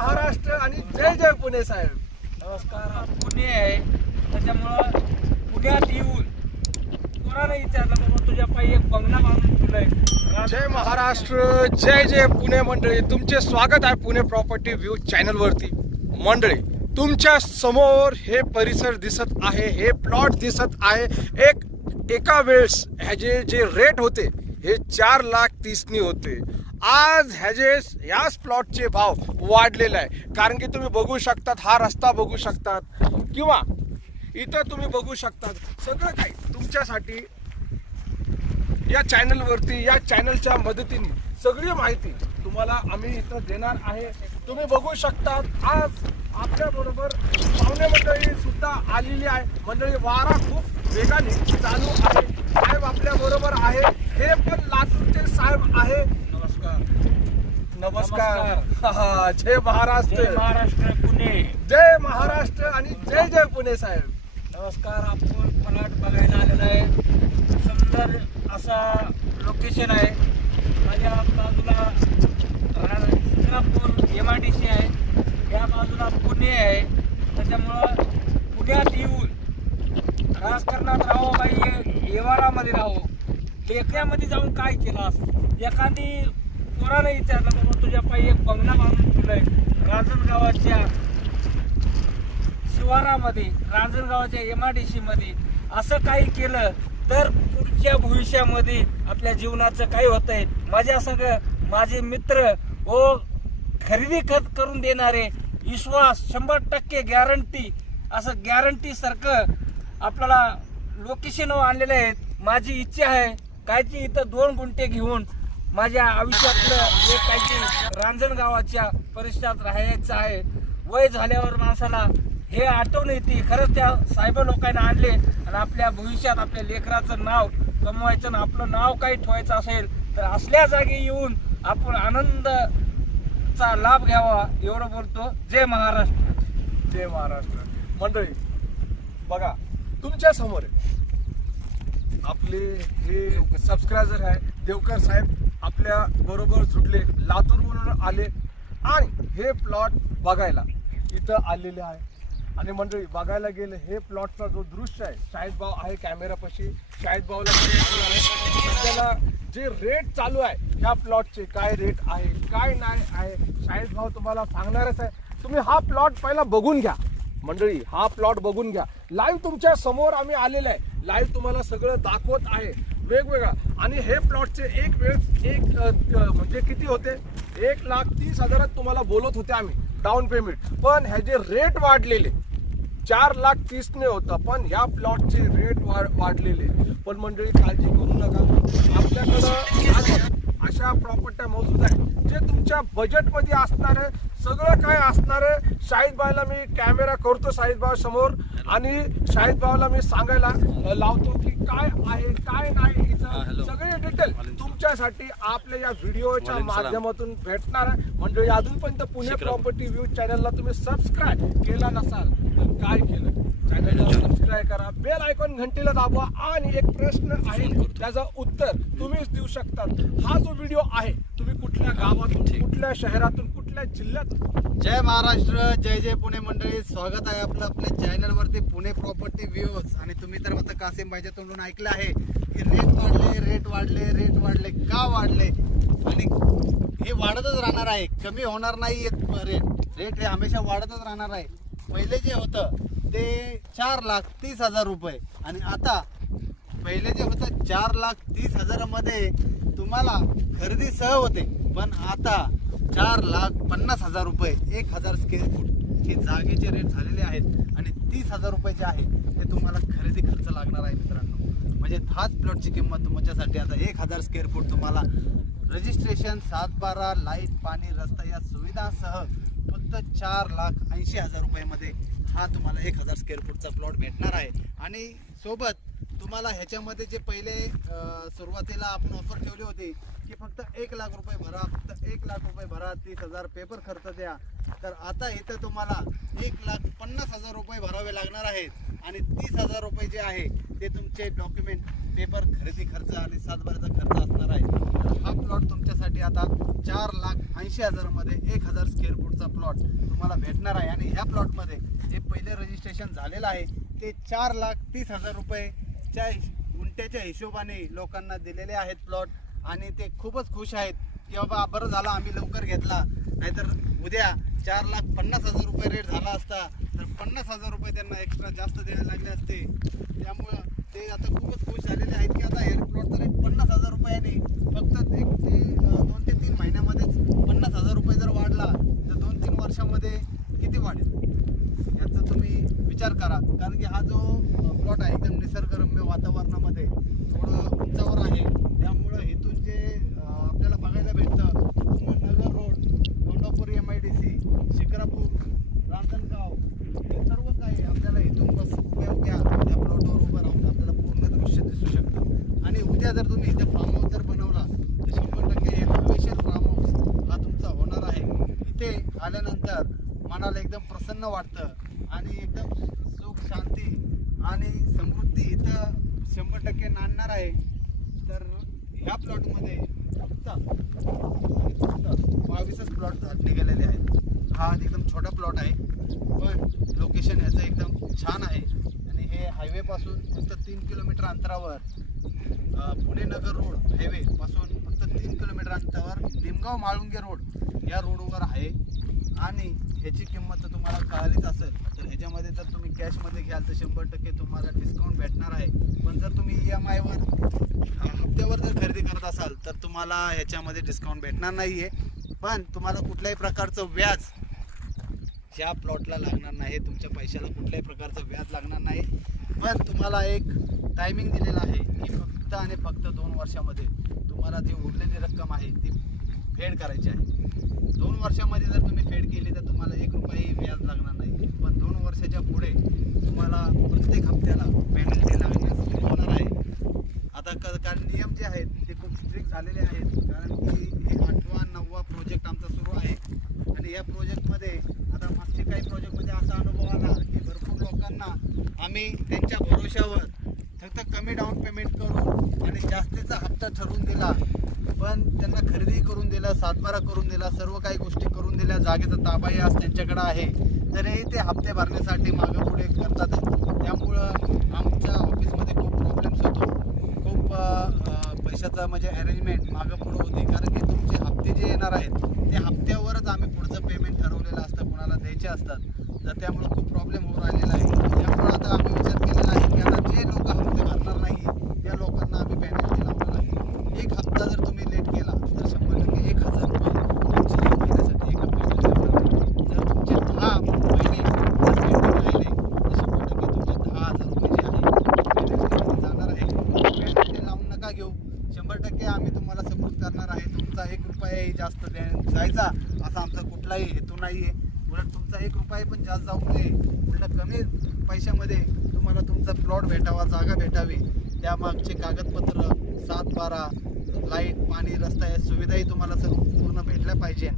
महाराष्ट्र आणि जय जय पुणे साहेब. नमस्कार पुणे आहे. त्याच्यामुळं पुण्यात येऊन कोणाला विचारलं बाबा तुझ्या पायी एक बंगला बांधून दिलंय जय महाराष्ट्र जय जय पुणे मंडळी. तुमचे स्वागत आहे पुणे प्रॉपर्टी व्ह्यू चॅनल वरती मंडळी तुमच्यासमोर हे परिसर दिसत आहे हे प्लॉट दिसत आहे. एक एका वेळेस ह्याचे जे रेट होते हे चार लाख तीसनी होते. आज ह्याचे ह्याच प्लॉटचे भाव वाढलेले आहे कारण की तुम्ही बघू शकतात हा रस्ता बघू शकतात. किंवा इथं तुम्ही बघू शकतात. सगळं काही तुमच्यासाठी या चॅनलवरती या चॅनलच्या मदतीने सगळी माहिती तुम्हाला आम्ही इथं देणार आहे. तुम्ही बघू शकतात आज आपल्याबरोबर पाहुणे मंडळी सुद्धा आलेली आहे. मंडळी वारा खूप वेगाने चालू आहे. साहेब आपल्याबरोबर आहे. हे पण लातूरचे साहेब आहे. नमस्कार. हा, जय महाराष्ट्र. जय महाराष्ट्र पुणे. जय महाराष्ट्र आणि जय जय पुणे साहेब. नमस्कार आपण फलाट बघायला आलेला आहे. सुंदर असा लोकेशन आहे. माझ्या बाजूला रा- Singanapur M I D C आहे. या बाजूला पुणे आहे. त्याच्यामुळं पुण्यात येऊन राजकारणात राहो बाई येवारामध्ये राहो. लेकऱ्यामध्ये जाऊन काय केलं असं? एखादी पोराने विचारलं बाबा तुझ्या पायी एक बंगला बांधून दिलाय राजनगावाच्या शिवारामध्ये रांजणगावाच्या एम आर डी सी मध्ये असं काही केलं तर पुढच्या भविष्यामध्ये आपल्या जीवनाचं काय होत आहे माझ्या संग माझे मित्र व खरेदी खत करून देणारे विश्वास शंभर टक्के गॅरंटी असं गॅरंटी सारखं आपल्याला लोकेशनवर आणलेले आहेत माझी इच्छा आहे कायची इथं दोन गुंठे घेऊन माझ्या आयुष्यातलं एक काही रांजण गावाच्या परिसरात राहायचं आहे वय झाल्यावर माणसाला हे आठवण येते. खरंच त्या साहेब लोकांना आणले आणि आपल्या भविष्यात आपल्या लेकराचं नाव कमवायचं आणि आपलं नाव काही ठेवायचं असेल तर असल्या जागी येऊन आपण आनंदचा लाभ घ्यावा एवढं बोलतो. जय महाराष्ट्र. जय महाराष्ट्र. मंडळी बघा तुमच्यासमोर आपले हे सबस्क्रायबर आहे देवकर साहेब. आपल्या बरोबर लातूर लातूरवरून आले. आणि हे प्लॉट बघायला इथं आलेले आहे. आणि मंडळी बघायला गेले हे प्लॉटचा जो दृश्य आहे शाहिद भाऊ आहे कॅमेरापाशी शाहिद भाऊला सध्याला जे रेट चालू आहे ह्या प्लॉटचे काय रेट आहे काय नाही आहे शाहिद भाऊ तुम्हाला सांगणारच आहे. तुम्ही हा प्लॉट पहिला बघून घ्या. मंडळी हा प्लॉट बघून घ्या. लाईव्ह तुमच्यासमोर आम्ही आलेले आहे. लाईव्ह तुम्हाला सगळं दाखवत आहे. वेगवेगळा. आणि हे प्लॉटचे एक वेळ एक म्हणजे किती होते? एक लाख तीस हजारात तुम्हाला बोलत होते आम्ही डाऊन पेमेंट पण ह्याचे रेट वाढलेले चार लाख तीसने होतं पण ह्या प्लॉटचे रेट वाढ वाढलेले. पण मंडळी काळजी करू नका. आपल्याकडं अशा प्रॉपर्ट्या मौजूद आहे जे तुमच्या बजेटमध्ये असणार आहे सगळं काय असणार आहे शाहिद भाईला मी कॅमेरा करतो शाहिद समोर आणि शाहिद मी सांगायला लावतो की काय आहे काय नाही इथं सगळे डिटेल तुमच्यासाठी आपल्या या व्हिडिओच्या माध्यमातून भेटणार आहे. मंडळी अजूनपर्यंत पुणे प्रॉपर्टी व्ह्यू चॅनलला तुम्ही सबस्क्राईब केला नसाल तर काय केलं? चॅनलला सबस्क्राईब करा. बेल आयकॉन घंटीला दाबवा आणि एक प्रश्न आहे त्याचं उत्तर तुम्हीच देऊ शकतात. हा जो व्हिडिओ आहे तुम्ही कुठल्या गावातून कुठल्या शहरातून कुठल्या जिल्ह्यात? जय महाराष्ट्र जय जय पुणे मंडळी. स्वागत आहे आपलं आपल्या चॅनल वरती पुणे प्रॉपर्टी व्ह्यूज आणि तुम्ही तर आता कासिम भाईच्या तोंडून ऐकलं आहे. की रेट वाढले रेट वाढले रेट वाढले. का वाढले? आणि हे वाढतच राहणार आहे. कमी होणार नाही रेट रेट हे हमेशा वाढतच राहणार आहे. पहिले जे होतं ते चार लाख तीस हजार रुपये. आणि आता पहिले जे होतं चार लाख तीस हजारामध्ये तुम्हाला खरेदी सह होते. पण आता चार लाख पन्नास हजार रुपये एक हजार स्क्वेअर फूट हे जागेचे रेट झालेले आहेत आणि तीस हजार रुपये जे आहे ते तुम्हाला खरेदी खर्च लागणार आहे मित्रांनो. म्हणजे हाच प्लॉटची किंमत तुमच्यासाठी. आता एक हजार स्क्वेअर फूट तुम्हाला रजिस्ट्रेशन सातबारा लाइट पाणी रस्ता या सुविधांसह फक्त चार लाख ऐंशी हजार रुपयामध्ये हा तुम्हाला एक हजार स्क्वेअर फूटचा प्लॉट भेटणार आहे. आणि सोबत तुम्हाला ह्याच्यामध्ये जे पहिले सुरुवातीला आपण ऑफर ठेवली होती की फक्त एक लाख रुपये भरा फक्त एक लाख रुपये भरा तीस हजार पेपर खर्च द्या. तर आता इथं तुम्हाला एक लाख पन्नास हजार रुपये भरावे लागणार आहेत. आणि तीस हजार रुपये जे आहे ते तुमचे डॉक्युमेंट पेपर खरेदी खर्च आणि सातबाराचा खर्च असणार आहे. तर हा प्लॉट तुमच्यासाठी आता चार लाख ऐंशी हजारमध्ये एक हजार स्क्वेअर फूटचा प्लॉट तुम्हाला भेटणार आहे. आणि ह्या प्लॉटमध्ये जे पहिले रजिस्ट्रेशन झालेलं आहे ते चार लाख तीस हजार रुपये रुपयेच्या गुंट्याच्या हिशोबाने लोकांना दिलेले आहेत प्लॉट आणि ते खूपच खुश आहेत की बाबा बरं झालं आम्ही लवकर घेतला. नाहीतर उद्या चार लाख पन्नास हजार रुपये रेट झाला असता. तर पन्नास हजार रुपये त्यांना एक्स्ट्रा जास्त द्यायला लागले असते त्यामुळं ते आता खूपच खुश झालेले आहेत की आता हे प्लॉटचा रेट पन्नास हजार रुपयाने फक्त एक ते अं, दोन ते तीन महिन्यामध्येच पन्नास हजार रुपये जर वाढला तर दोन तीन वर्षामध्ये किती वाढेल याचा तुम्ही विचार करा कारण की हा जो प्लॉट आहे एकदम निसर्गरम्य वातावरणामध्ये थोडं उंचावर आहे त्यामुळं इथून जे अं, आपल्याला बघायला भेटतं पूर्ण Nagar road Kondapur M I D C Shikrapur Ranjangaon हे सर्व काही आपल्याला इथून बस उभ्या उभ्या या प्लॉटवर उभं राहून आपल्याला पूर्ण दृश्य दिसू शकतं आणि उद्या जर तुम्ही इथे फार्म हाऊस जर बनवला तर शंभर टक्के हे हवेशीर फार्म हाऊस हा तुमचा होणार आहे इथे केल्यानंतर मनाला एकदम प्रसन्न वाटतं आणि एकदम सुख शांती आणि समृद्धी इथं शंभर टक्के नाणणार आहे. तर ह्या प्लॉटमध्ये फक्त आणि फक्त बावीसच प्लॉट निघालेले आहेत. हा एकदम छोटा प्लॉट आहे पण लोकेशन ह्याचं एकदम छान आहे. आणि हे हायवेपासून फक्त तीन किलोमीटर अंतरावर पुणे नगर रोड हायवेपासून फक्त तीन किलोमीटर अंतरावर निमगाव माळुंगे रोड या रोडवर आहे. आणि ह्याची किंमत तर तुम्हाला कळालीच असेल. तर ह्याच्यामध्ये जर तुम्ही कॅशमध्ये घ्याल तर शंभर टक्के तुम्हाला डिस्काउंट भेटणार आहे. पण जर तुम्ही ई एम आयवर हप्त्यावर जर खरेदी करत असाल तर तुम्हाला ह्याच्यामध्ये डिस्काउंट भेटणार नाही आहे पण तुम्हाला कुठल्याही प्रकारचं व्याज ह्या प्लॉटला लागणार नाही. तुमच्या पैशाला कुठल्याही प्रकारचं व्याज लागणार नाही. पण तुम्हाला एक टायमिंग दिलेला आहे की फक्त आणि फक्त दोन वर्षामध्ये तुम्हाला जी उरलेली रक्कम आहे ती फेड करायची आहे. दोन वर्षामध्ये जर तुम्ही फेड केली तर तुम्हाला एक रुपयाही व्याज लागणार नाही. पण दोन वर्षाच्या पुढे तुम्हाला प्रत्येक हप्त्याला पेनल्टी लागण्यास सुरू होणार आहे. आता क कारण नियम जे आहेत ते खूप स्ट्रिक्ट झालेले आहेत. कारण की हे आठवा नववा प्रोजेक्ट आमचा सुरू आहे. आणि या प्रोजेक्टमध्ये आता मागचे काही प्रोजेक्टमध्ये असा अनुभव आला की भरपूर लोकांना आम्ही त्यांच्या भरोश्यावर फक्त कमी डाऊन पेमेंट करून आणि जास्तीचा हप्ता ठरवून दिला. पण त्यांना खरेदी करून दिलं सातबारा करून दिला सर्व काही गोष्टी करून दिल्या. जागेचा ताबाही आज त्यांच्याकडे आहे. तरीही ते हप्ते भरण्यासाठी मागं पुढे करतात. त्यामुळं आमच्या ऑफिसमध्ये खूप प्रॉब्लेम्स होतो. खूप पैशाचं पैशाचा म्हणजे अरेंजमेंट मागं पुढं होते. कारण की तुमचे हप्ते जे येणार आहेत ते हप्त्यावरच आम्ही पुढचं पेमेंट ठरवलेलं असतं. कोणाला द्यायचे असतात. तर त्यामुळं खूप प्रॉब्लेम होऊन राहिलेला आहे त्यामुळं आता आम्ही विचार केलेला आहे की आता जे लोक हप्ते भरणार नाही त्या लोकांना आम्ही पेनल्टी लावणार आहे एक हप्ता जर तुम्ही लेट केला तर शंभर टक्के एक हजार रुपये तुमची एक महिन्यासाठी एक हप्त्याची लागणार आहे. जर तुमचे दहा महिने जर pending राहिले तर शंभर टक्के तुमचे दहा हजार रुपये जे आहे penalty जाणार आहे पेनल्टी लावून नका घेऊ शंभर टक्के आम्ही तुम्हाला सपोर्ट करणार आहे तुमचा एक रुपयाही जास्त द्या- जायचा असा आमचा कुठलाही हेतू नाही आहे उलट तुमचा एक रुपया पण जास्त जाऊ नये. उलट कमी पैशामध्ये तुम्हाला तुमचा प्लॉट भेटावा जागा भेटावी. त्यामागचे कागदपत्र सात बारा लाइट पाणी रस्ता या सुविधाही तुम्हाला सर्व पूर्ण भेटल्या पाहिजे.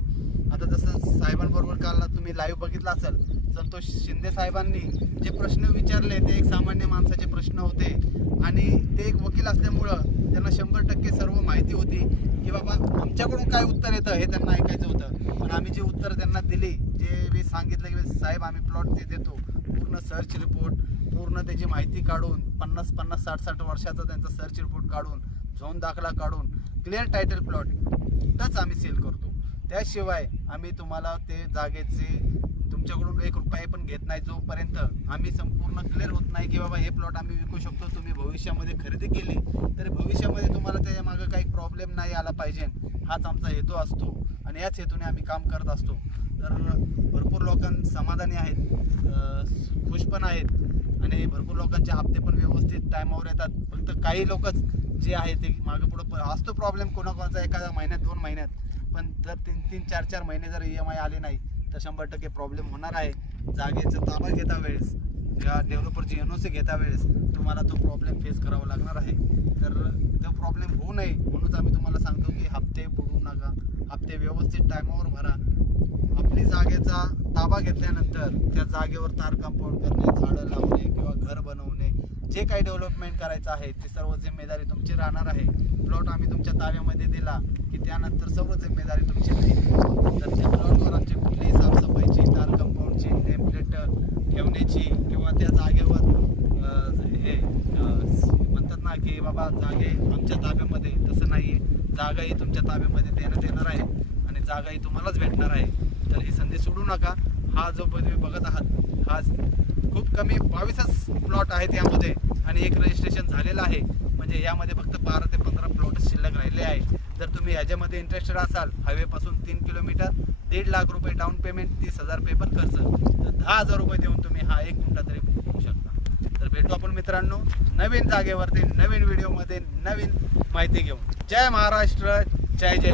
आता जसं साहेबांबरोबर काल तुम्ही लाईव्ह बघितला असेल संतोष शिंदे साहेबांनी जे प्रश्न विचारले ते एक सामान्य माणसाचे प्रश्न होते. आणि ते एक वकील असल्यामुळं त्यांना शंभर टक्के सर्व माहिती होती. की बाबा आमच्याकडून काय उत्तर येतं हे त्यांना ऐकायचं होतं. पण आम्ही जे उत्तर त्यांना दिली जे मी सांगितलं की साहेब आम्ही प्लॉट ते देतो. पूर्ण सर्च रिपोर्ट पूर्ण त्याची माहिती काढून पन्नास पन्नास साठ साठ वर्षाचा त्यांचा सर्च रिपोर्ट काढून झोन दाखला काढून क्लिअर टायटल प्लॉट तच आम्ही सेल करतो. त्याशिवाय आम्ही तुम्हाला ते जागेचे तुमच्याकडून एक रुपये पण घेत नाही जोपर्यंत आम्ही संपूर्ण क्लिअर होत नाही की बाबा हे प्लॉट आम्ही विकू शकतो तुम्ही भविष्यामध्ये खरेदी केली तर भविष्यामध्ये तुम्हाला त्याच्या मागं काही प्रॉब्लेम नाही आला पाहिजे. हाच आमचा हेतू असतो आणि याच हेतूने आम्ही काम करत असतो. तर भरपूर लोकां समाधानी आहेत खुश पण आहेत आणि भरपूर लोकांचे हप्ते पण व्यवस्थित टायमावर येतात. फक्त काही लोकच जे आहे ते मागे पुढं असतो प्रॉब्लेम कोणाकोणाचा एखाद्या महिन्यात दोन महिन्यात. पण जर तीन तीन चार चार महिने जर ई एम आय आले नाही तर शंभर टक्के प्रॉब्लेम होणार आहे. जागेचा ताबा घेता वेळेस ज्या डेव्हलपरची एन ओ सी घेता वेळेस तुम्हाला तो प्रॉब्लेम फेस करावा लागणार आहे. तर तो प्रॉब्लेम होऊ नये म्हणूनच आम्ही तुम्हाला सांगतो की हप्ते बुडू नका. हप्ते व्यवस्थित टायमावर भरा. आपली जागेचा ताबा घेतल्यानंतर त्या जागेवर तार कंपाऊंड करणे झाडं लावणे किंवा घर बनवणे जे काही डेव्हलपमेंट करायचं आहे ती सर्व जिम्मेदारी तुमची राहणार आहे. प्लॉट आम्ही तुमच्या ताब्यामध्ये दिला की त्यानंतर सर्व जिम्मेदारी तुमची राहील तर त्या प्लॉटवर आमची कुठलीही साफसफाईची तार कंपाऊंडची नेमप्लेट ठेवण्याची किंवा त्या जागेवर हे म्हणतात ना की बाबा जागे आमच्या ताब्यामध्ये तसं नाही आहे जागाही तुमच्या ताब्यामध्ये देण्यात येणार आहे आणि जागाही तुम्हालाच भेटणार आहे. तर ही संधी सोडू नका. हा जो तुम्ही बघत आहात हा खूप कमी बावीसच प्लॉट आहेत यामध्ये. आणि एक रजिस्ट्रेशन झालेलं आहे. म्हणजे यामध्ये फक्त बारा ते पंधरा प्लॉटच शिल्लक राहिले आहे जर तुम्ही याच्यामध्ये इंटरेस्टेड असाल हायवेपासून तीन किलोमीटर दीड लाख रुपये डाऊन पेमेंट तीस हजार पेपर खर्च तर दहा हजार रुपये देऊन तुम्ही हा एक गुंठा तरी घेऊ शकता. तर भेटू आपण मित्रांनो नवीन जागेवरती नवीन व्हिडिओमध्ये नवीन माहिती घेऊन. जय महाराष्ट्र जय जय